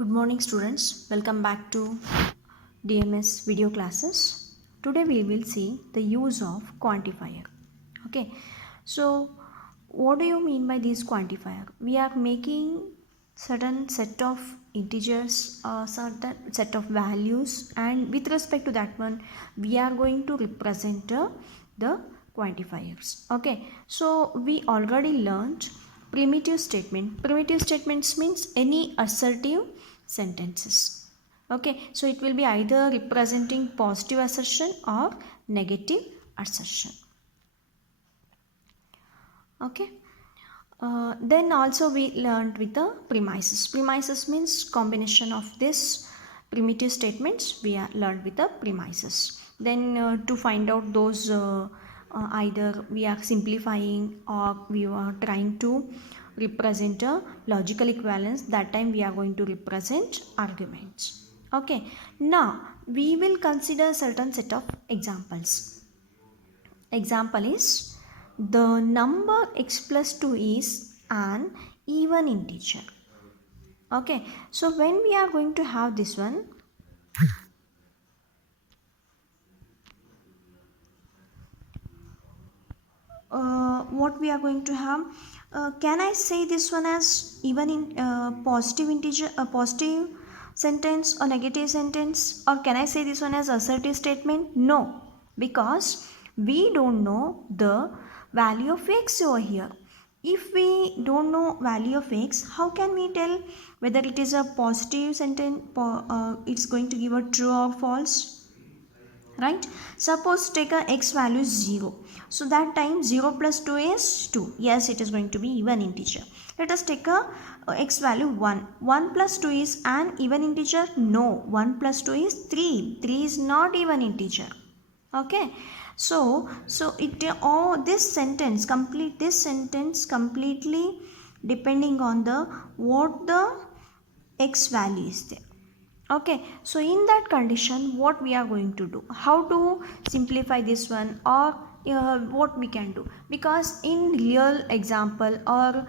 Good morning students, welcome back to DMS video classes. Today we will see the use of quantifier. Okay, so what do you mean by this quantifier? We are making certain set of integers, certain set of values, and with respect to that one we are going to represent the quantifiers. Okay, so we already learned primitive statement. Primitive statements means any assertive sentences. Okay, so it will be either representing positive assertion or negative assertion. Okay, then also we learned with the premises. Premises means combination of this primitive statements we are learned with the premises. Then to find out those either we are simplifying or we are trying to represent a logical equivalence, that time we are going to represent arguments. Okay, now we will consider certain set of examples. Example is the number x plus 2 is an even integer. Okay, so when we are going to have this one, what we are going to have, can I say this one as even in positive integer, a positive sentence or negative sentence, or can I say this one as assertive statement? No, because we don't know the value of x over here. If we don't know value of x, how can we tell whether it is a positive sentence, it's going to give a true or false? Right, suppose take a x value 0, so that time 0 plus 2 is 2. Yes, it is going to be even integer. Let us take a x value 1 plus 2 is an even integer. No, 1 plus 2 is 3 is not even integer. Okay, so it this sentence completely depending on the what the x value is there. Okay, so in that condition what we are going to do, how to simplify this one, or what we can do, because in real example or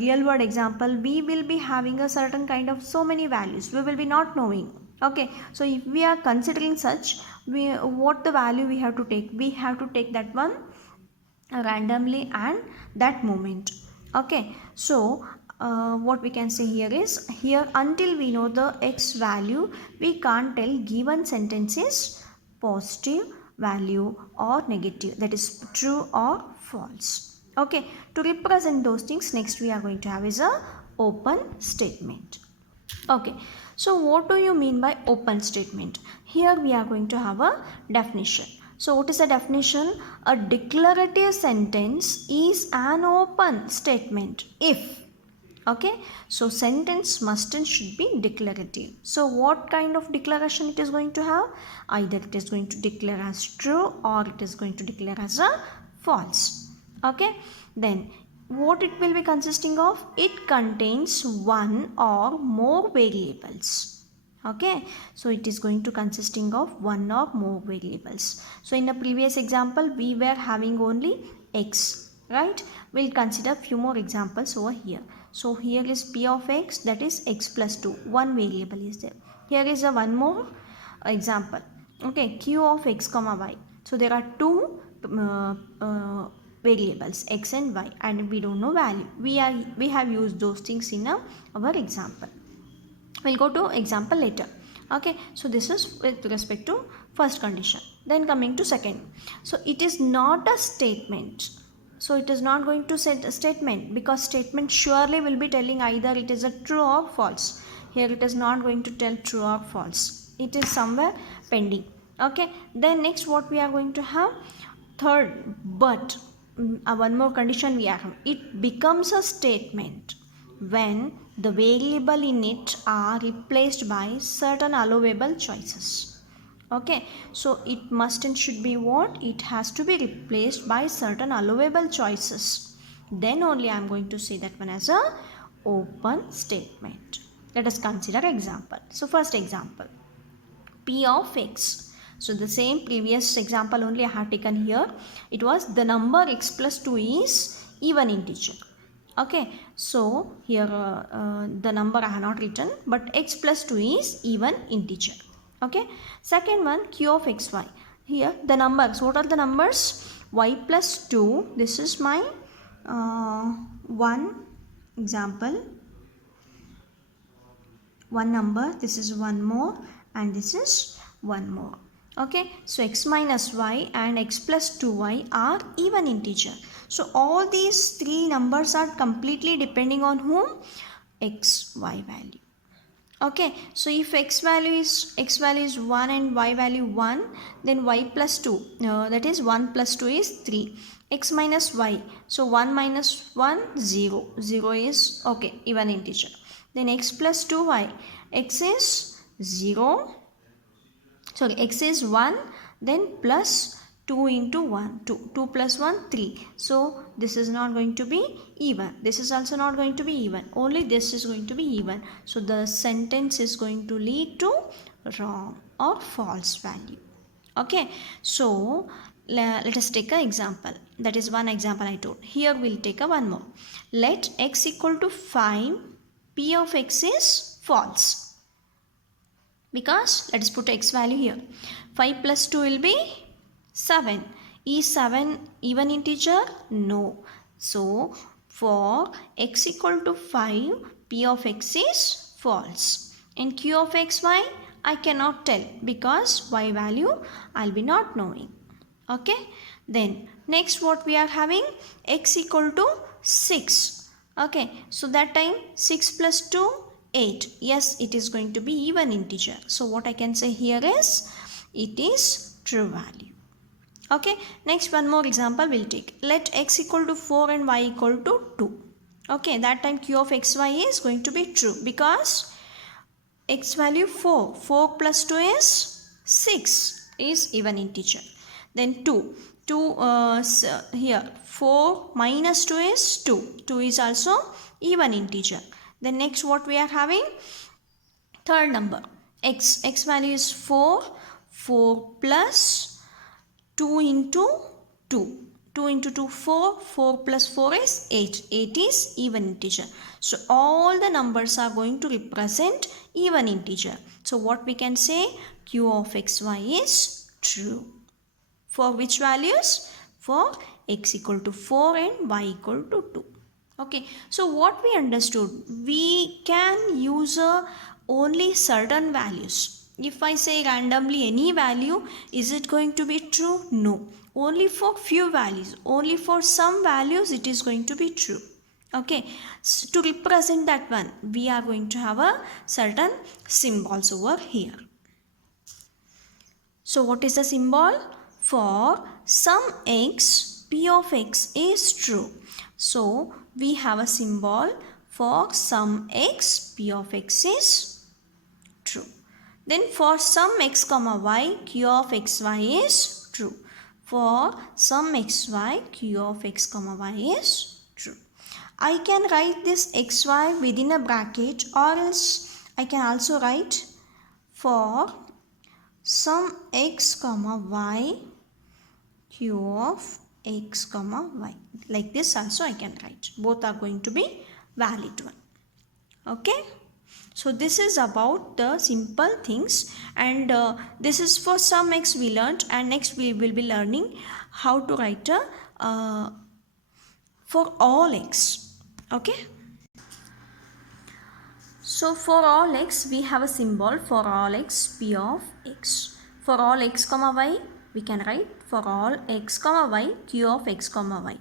real world example we will be having a certain kind of so many values we will be not knowing. Okay, so if we are considering such, what the value we have to take that one randomly and that moment. Okay, so what we can say here is, here until we know the x value we can't tell given sentence is positive value or negative, that is true or false. Okay, to represent those things, next we are going to have is a open statement. Okay, so what do you mean by open statement? Here we are going to have a definition. So what is the definition? A declarative sentence is an open statement if, okay, so sentence must and should be declarative. So what kind of declaration it is going to have? Either it is going to declare as true or it is going to declare as a false. Okay, then what it will be consisting of? It contains one or more variables. Okay, so it is going to consisting of one or more variables. So in the previous example we were having only x, right? We'll consider few more examples over here. So here is p of x, that is x plus 2, one variable is there. Here is a one more example. Okay, q of x comma y. So there are two variables x and y, and we don't know value. We have used those things in our example. We'll go to example later. Okay, so this is with respect to first condition. Then coming to second, so it is not a statement. So it is not going to set a statement, because statement surely will be telling either it is a true or false. Here it is not going to tell true or false, it is somewhere pending. Okay, then next what we are going to have, third, but one more condition we have, it becomes a statement when the variable in it are replaced by certain allowable choices. Okay, so it must and should be what? It has to be replaced by certain allowable choices. Then only I am going to say that one as a open statement. Let us consider example. So first example, p of x. So the same previous example only I have taken here. It was the number x plus 2 is even integer. Okay, so here the number I have not written, but x plus 2 is even integer. Okay, second one, q of xy. Here the numbers, what are the numbers? Y plus 2, this is my one example, one number, this is one more, and this is one more. Okay, so x minus y and x plus 2y are even integer. So all these three numbers are completely depending on whom? X, y value. Okay, so if x value is 1 and y value 1, then y plus 2, that is 1 plus 2 is 3. X minus y, so 1 minus 1, 0. 0 is, okay, even integer. Then x plus 2y, x is 0, sorry, x is 1, then plus 2 into 1, 2, 2 plus 1, 3. So this is not going to be even. This is also not going to be even. Only this is going to be even. So the sentence is going to lead to wrong or false value. Okay, so let us take an example. That is one example I told. Here we'll take a one more. Let x equal to 5, p of x is false. Because let us put x value here. 5 plus 2 will be 7. Is 7 even integer? No. So for x equal to 5, p of x is false. And q of xy, I cannot tell because y value I'll be not knowing. Okay. Then next what we are having? X equal to 6. Okay. So that time 6 plus 2, 8. Yes, it is going to be even integer. So what I can say here is it is true value. Okay, next one more example we'll take. Let x equal to 4 and y equal to 2. Okay, that time q of xy is going to be true because x value 4. 4 plus 2 is 6 is even integer. Then 2. 2 here 4 minus 2 is 2. 2 is also even integer. Then next what we are having? Third number. X value is 4. 4 plus 2 into 2. 2 into 2, 4. 4 plus 4 is 8. 8 is even integer. So all the numbers are going to represent even integer. So what we can say? Q of xy is true. For which values? For x equal to 4 and y equal to 2. Okay, so what we understood? We can use only certain values. If I say randomly any value, is it going to be true? No. Only for few values. Only for some values it is going to be true. Okay, so to represent that one, we are going to have a certain symbols over here. So what is the symbol? For some x, p of x is true. So we have a symbol for some x, p of x is true. Then for some x comma y, q of xy is true. For some xy, q of x comma y is true. I can write this xy within a bracket, or else I can also write for some x comma y, q of x comma y. Like this also I can write. Both are going to be valid one. Okay. So this is about the simple things, and this is for some x we learnt, and next we will be learning how to write a for all x. Okay. So for all x we have a symbol for all x, p of x. For all x comma y we can write for all x comma y, q of x comma y.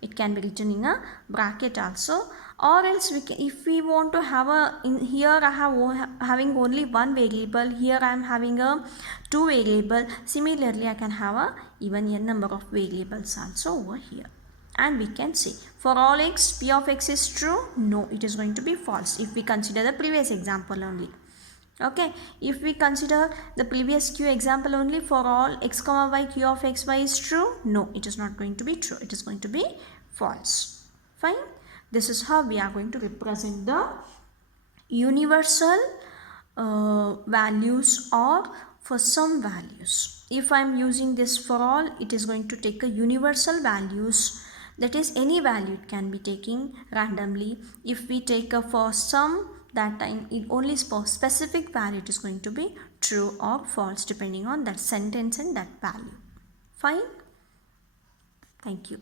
It can be written in a bracket also, or else we can, if we want to have a, in here I have having only one variable, here I am having a two variable. Similarly I can have a even n number of variables also over here. And we can say for all x, p of x is true. No, it is going to be false if we consider the previous example only. Okay, if we consider the previous q example only, for all x comma y, q of xy is true. No, it is not going to be true. It is going to be false. Fine. This is how we are going to represent the universal values or for some values. If I am using this for all, it is going to take a universal values. that is any value it can be taken randomly. If we take a for some, that time it only for specific value it is going to be true or false depending on that sentence and that value. Fine. Thank you.